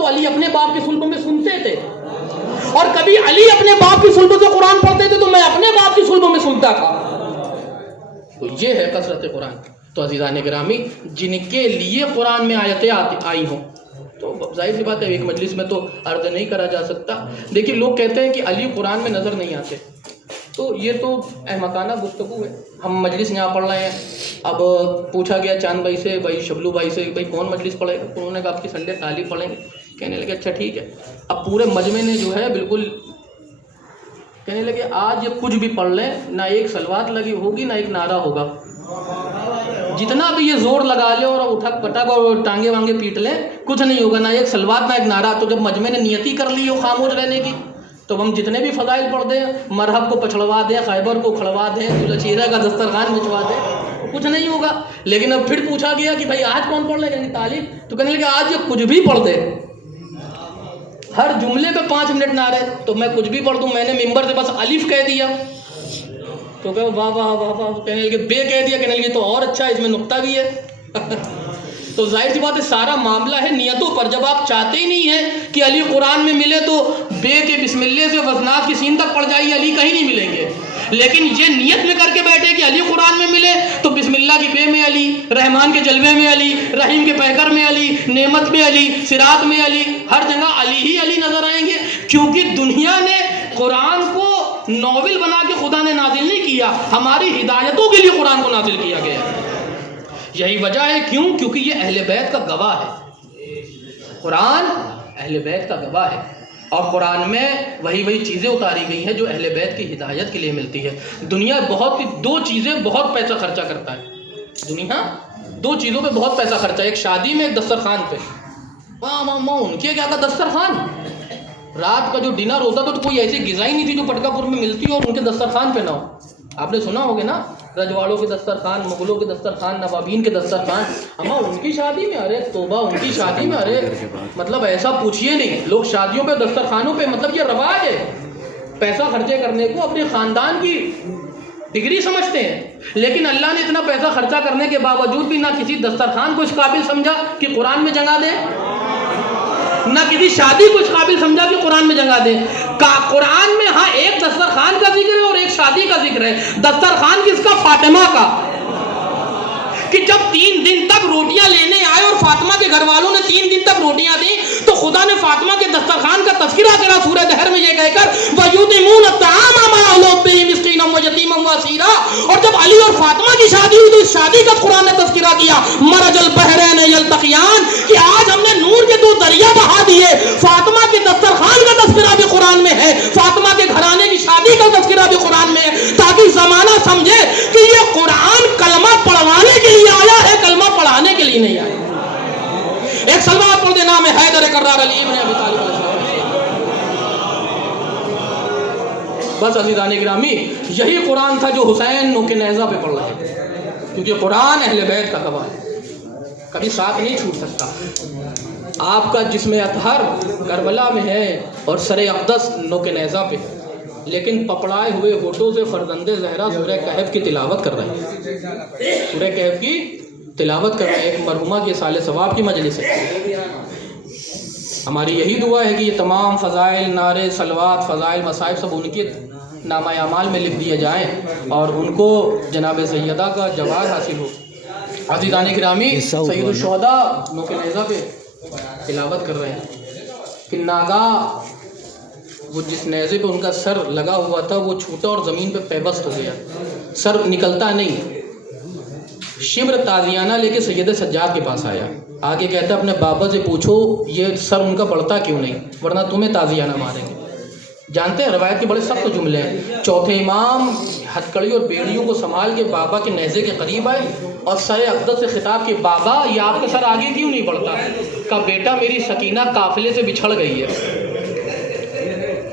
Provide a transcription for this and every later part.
تو علی اپنے باپ کی صلب میں سنتے تھے، اور کبھی علی اپنے باپ کی صلب سے قرآن پڑھتے تھے تو میں اپنے باپ کی صلب میں سنتا تھا۔ تو یہ ہے کثرت قرآن۔ تو عزیزان گرامی، جن کے لیے قرآن میں آیتیں آئی ہوں تو ظاہر سی بات ہے ایک مجلس میں تو عرض نہیں کرا جا سکتا۔ دیکھیے لوگ کہتے ہیں کہ علی قرآن میں نظر نہیں آتے، تو یہ تو احمقانہ گفتگو ہے۔ ہم مجلس یہاں پڑھ رہے ہیں، اب پوچھا گیا چاند بھائی سے، بھائی شبلو بھائی سے، بھائی کون مجلس پڑھے گا؟ انہوں نے کہا آپ کی سنڈے تعلیم پڑھیں گے۔ کہنے لگے اچھا ٹھیک ہے۔ اب پورے مجمع نے جو ہے بالکل کہنے لگے آج یہ کچھ بھی پڑھ لیں، نہ ایک سلوات لگی ہوگی نہ ایک نعرہ ہوگا، جتنا بھی یہ زور لگا لے اور اٹھک پٹک اور ٹانگے وانگے پیٹ لیں کچھ نہیں ہوگا، نہ ایک سلوات نہ ایک نعرہ۔ تو جب مجمع نے نیتی کر لی ہو خاموش رہنے کی تو ہم جتنے بھی فضائل پڑھ دیں، مرحب کو پچھڑوا دیں، خیبر کو کھڑوا دیں، چیرہ کا دسترخوان بچوا دیں، کچھ نہیں ہوگا۔ لیکن اب پھر پوچھا گیا کہ بھائی آج کون پڑھ لے گا تعلیم؟ تو کہنے لگے آج یہ کچھ بھی پڑھ دے، ہر جملے پہ 5 منٹ نعرے، تو میں کچھ بھی پڑھ دوں، میں نے ممبر سے بس الف کہہ دیا تو کہ واہ واہ واہ واہ، کہنے لگے بے کہہ دیا، کہنے لگے تو اور اچھا اس میں نقطہ بھی ہے۔ تو ظاہر سی بات ہے سارا معاملہ ہے نیتوں پر۔ جب آپ چاہتے ہی نہیں ہیں کہ علی قرآن میں ملے تو بے کے بسم اللہ سے وزنات کی سین تک پڑ جائیے، علی کہیں نہیں ملیں گے۔ لیکن یہ نیت میں کر کے بیٹھے کہ علی قرآن میں ملے تو بسم اللہ کی بے میں علی، رحمان کے جلوے میں علی، رحیم کے پیکر میں علی، نعمت میں علی، صراط میں علی، ہر جگہ علی ہی علی نظر آئیں گے۔ کیونکہ دنیا نے قرآن کو ناول بنا کے خدا نے نازل نہیں کیا، ہماری ہدایتوں کے لیے قرآن کو نازل کیا گیا ہے۔ یہی وجہ ہے کیوں؟ کیونکہ یہ اہل بیت کا گواہ ہے، قرآن اہل بیت کا گواہ ہے، اور قرآن میں وہی چیزیں اتاری گئی ہیں جو اہل بیت کی ہدایت کے لیے ملتی ہے۔ دنیا دو چیزیں بہت پیسہ خرچہ کرتا ہے، دنیا 2 چیزوں پہ بہت پیسہ خرچہ ہے، ایک شادی میں، ایک دسترخوان پہ۔ ان کے کیا کا دسترخوان، رات کا جو ڈنر ہوتا تھا تو کوئی ایسی غذا ہی نہیں تھی جو پٹکا پور میں ملتی ہو اور ان کے دسترخوان پہ نہ ہو۔ آپ نے سنا ہوگا نا، رجواڑوں کے دسترخوان، مغلوں کے دسترخوان، نوابین کے دسترخوان۔ اما ان کی شادی میں ارے توبہ، ان کی شادی میں ارے مطلب ایسا پوچھئے نہیں، لوگ شادیوں پہ دسترخوانوں پہ مطلب یہ رواج ہے، پیسہ خرچے کرنے کو اپنے خاندان کی ڈگری سمجھتے ہیں۔ لیکن اللہ نے اتنا پیسہ خرچہ کرنے کے باوجود بھی نہ کسی دسترخوان کو اس قابل سمجھا کہ قرآن میں جگہ دے، نہ کسی شادی کو اس قابل سمجھا کہ قرآن میں جگہ دے۔ قرآن میں ہاں ایک دسترخوان کا ذکر ہے اور ایک شادی کا ذکر ہے۔ دسترخوان کس کا؟ فاطمہ کا، کہ جب 3 دن تک روٹیاں لینے آئے اور فاطمہ کے گھر والوں نے 3 دن تک روٹیاں دیں تو خدا نے فاطمہ کے دسترخوان کا تذکرہ کرا سورہ دہر میں یہ کہہ کر وَيُطْعِمُونَ الطَّعَامَ عَلَىٰ حُبِّهِ مِسْكِينًا وَيَتِيمًا وَأَسِيرًا۔ اور جب علی اور فاطمہ کی شادی ہوئی تو اس شادی کا قرآن نے تذکرہ کیا، مَرَجَ الْبَحْرَيْنِ يَلْتَقِيَانِ، کہ آج ہم نے نور کے 2 دریا بہا دیے۔ فاطمہ کے دسترخوان کا تذکرہ بھی قرآن میں ہے، فاطمہ کے گھرانے کی شادی کا تذکرہ بھی قرآن میں ہے، تاکہ زمانہ سمجھے کہ یہ قرآن کلمہ پڑھوانے کے لیے آیا ہے، کلمہ پڑھانے کے لیے نہیں آیا۔ ایک سلوات پڑھ دے، نام ہے حیدر کرار علی ابن ابی طالب۔ بس عزیزان گرامی، یہی قرآن تھا جو حسین نوک نیزہ پہ پڑھ رہے تھے، کیونکہ قرآن اہل بیت کا گواہ ہے، کبھی ساتھ نہیں چھوٹ سکتا۔ آپ کا جسم اطہر کربلا میں ہے اور سر اقدس نوک نیزہ پہ، لیکن پپڑائے ہوئے ہونٹوں سے فرزند زہرا سورہ کہف کی تلاوت کر رہے ہیں، سورہ کہف کی تلاوت کر رہے ہیں۔ ایک مرحومہ کے سال ثواب کی مجلس ہے۔ ہماری یہی دعا ہے کہ یہ تمام فضائل، نعرے، صلوات، فضائل، مصائب سب ان کے نامہ اعمال میں لکھ دیے جائیں اور ان کو جناب سیدہ کا جوار حاصل ہو۔ عزیزان گرامی، سید الشہداء نوک نیزہ پہ تلاوت کر رہے ہیں کہ ناگاہ وہ جس نیزے پہ ان کا سر لگا ہوا تھا وہ چھوٹا اور زمین پہ پیوست ہو گیا، سر نکلتا نہیں۔ شبر تازیانہ لے کے سید سجاد کے پاس آیا، آگے کہتا اپنے بابا سے پوچھو یہ سر ان کا بڑھتا کیوں نہیں، ورنہ تمہیں تازیانہ ماریں گے۔ جانتے ہیں روایت کے بڑے سخت جملے ہیں۔ چوتھے امام ہتھکڑی اور بیڑیوں کو سنبھال کے بابا کے نیزے کے قریب آئے اور سر اقدس سے خطاب کہ بابا یہ آپ کا سر آگے کیوں نہیں بڑھتا؟ کہا بیٹا میری سکینہ قافلے سے بچھڑ گئی ہے۔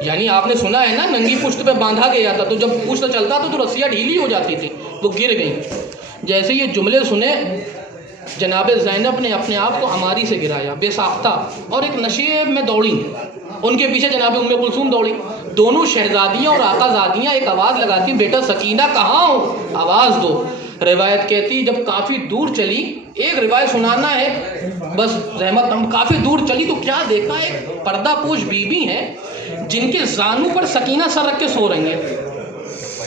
یعنی آپ نے سنا ہے نا ننگی پشت پہ باندھا گیا تھا، تو جب پشت چلتا تھا تو رسیاں ڈھیلی ہو جاتی تھی، وہ گر گئیں۔ جیسے یہ جملے سنے جناب زینب نے اپنے آپ کو عماری سے گرایا بے ساختہ اور ایک نشیب میں دوڑی، ان کے پیچھے جناب ام کلثوم دوڑی۔ دونوں شہزادیاں اور آقا زادیاں ایک آواز لگاتی بیٹا سکینہ کہاں ہو، آواز دو۔ روایت کہتی جب کافی دور چلی ایک روایت سنانا ہے بس زحمت، ہم کافی دور چلی تو کیا دیکھا، ایک پردہ پوش بیوی ہیں جن کے زانوں پر سکینہ سر رکھ کے سو رہی ہیں.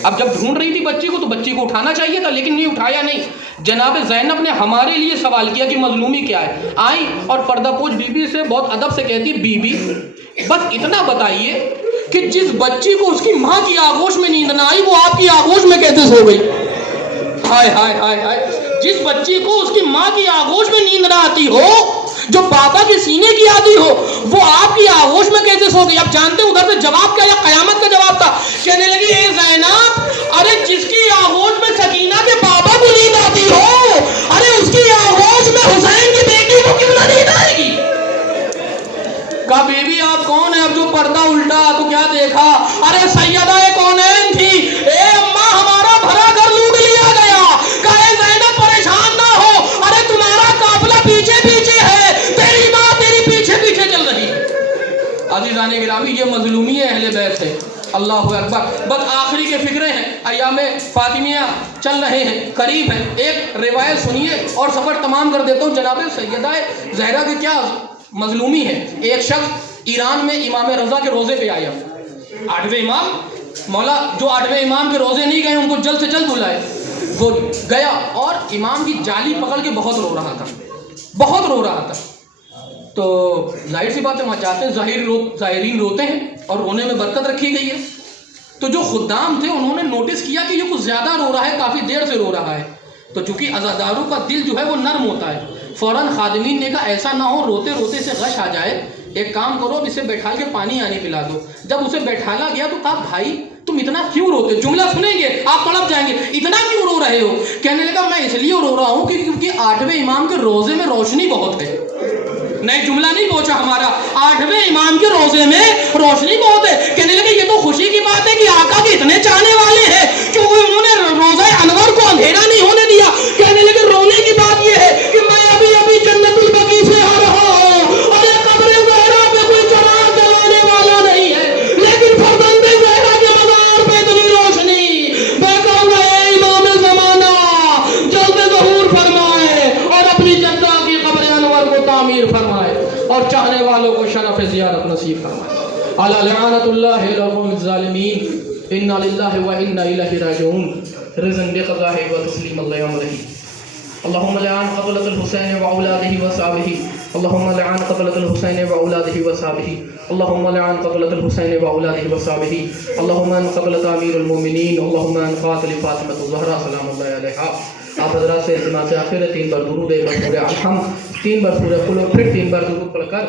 اب جب ڈھونڈ رہی تھی بچی کو تو بچی کو اٹھانا چاہیے تھا لیکن نہیں اٹھایا نہیں. جناب زینب نے ہمارے لیے سوال کیا کہ مظلومی کیا ہے. آئیں اور پردہ پوش بیوی سے بہت ادب سے کہتی بی بی بس اتنا بتائیے کہ جس بچی کو اس کی ماں کی آغوش میں نیند نہ آئی وہ آپ کی آغوش میں کیسے سو گئی؟ ہائے ہائے ہائے ہائے. جس بچی کو اس کی ماں کی آغوش میں نیند نہ آتی ہو، جو بابا کے سینے کی آتی ہو، وہ آپ کی آغوش میں کیسے سو گئی؟ آپ جانتے ہیں ادھر سے جواب کیا، یا قیامت کا جواب تھا. کہنے لگی اے زینب، ارے جس کی آغوش میں سکینہ کے بابا کو نیند آتی ہو، ارے اس کی آغوش میں حسین کی بیٹی کو کیوں نہ نیند آئے گی؟ کہا بیبی آپ کون ہیں؟ اب جو پردہ الٹا تو کیا دیکھا، ارے سیدہ کونین تھی. اے اماں ہمارا بھرا گھر لوٹ لیا گیا. کہا اے زینب پریشان نہ ہو، ارے تمہارا قافلہ پیچھے پیچھے ہے، تیری ماں تیری پیچھے پیچھے چل رہی ہے. عزیزان گرامی یہ مظلومی اہل بیت ہے. اللہ اکبر. بس آخری کے فکرے ہیں، ایام فاطمیہ چل رہے ہیں، قریب ہیں. ایک روایت سنیے اور سفر تمام کر دیتا ہوں. جناب سیدہ زہرا کی کیا مظلومی ہے. ایک شخص ایران میں امام رضا کے روزے پہ آیا، 8ویں امام، مولا جو 8ویں امام کے روزے نہیں گئے ان کو جلد سے جلد بلائے. وہ گیا اور امام کی جالی پکڑ کے بہت رو رہا تھا، بہت رو رہا تھا. تو ظاہر سی بات ہے وہاں جاتے ہیں ظاہرین روتے ہیں اور رونے میں برکت رکھی گئی ہے. تو جو خدام تھے انہوں نے نوٹس کیا کہ یہ کچھ زیادہ رو رہا ہے، کافی دیر سے رو رہا ہے. تو چونکہ عزاداروں کا دل جو ہے وہ نرم ہوتا ہے، فوراً خادمین نے کہا ایسا نہ ہو روتے روتے سے غش آ جائے، ایک کام کرو اسے بیٹھا کے پانی آنے پلا دو. جب اسے بیٹھالا گیا تو کہا بھائی تم اتنا کیوں روتے؟ جملہ سنیں گے آپ تڑپ جائیں گے، اتنا کیوں رو رہے ہو؟ کہنے لگا میں اس لیے رو رہا ہوں کیونکہ 8ویں امام کے روزے میں روشنی بہت ہے. نہیں جملہ نہیں پہنچا ہمارا، 8ویں امام کے روزے میں روشنی بہت ہے. کہنے لگے یہ تو خوشی کی بات ہے کہ آقا کے اتنے چاہنے والے ہیں کہ انہوں نے روزہ انور کو اندھیرا نہیں ہونے دیا. کہنے لگے رونے کی بات یہ ہے کہ میں ابھی ابھی جنت البقیع سے آ رہا ہوں اور یہ قبر زہرا پہ کوئی چراغ جلانے والا نہیں ہے، لیکن فرزند زہرا کے مزار پہ اتنی روشنی. میں کہوں گا اے امام زمانہ جلد ظہور فرمائے اور اپنی جدہ کی قبر انور کو تعمیر فرمائے اور چاہنے والوں کو شرف زیارت نصیب فرمائے. الا لعنت اللہ القوم الظالمین. انا للہ و انا الیہ راجعون. رضا بقضاء و تسلیم اللہ علیہ. اللهم لعن قتلة الحسين وأولاده وصحبه. اللهم لعن قتلة الحسين وأولاده وصحبه. اللهم لعن قتلة الحسين وأولاده وصحبه. اللهم ان قتلة أمير المؤمنين. اللهم ان قاتل فاطمة الزهراء سلام اللہ علیہا. آپ حضرات سے التماس آخر 3 بار درود، 1 بار سورہ الحمد، 3 بار سورہ قل، پھر 3 بار درود پڑھ کر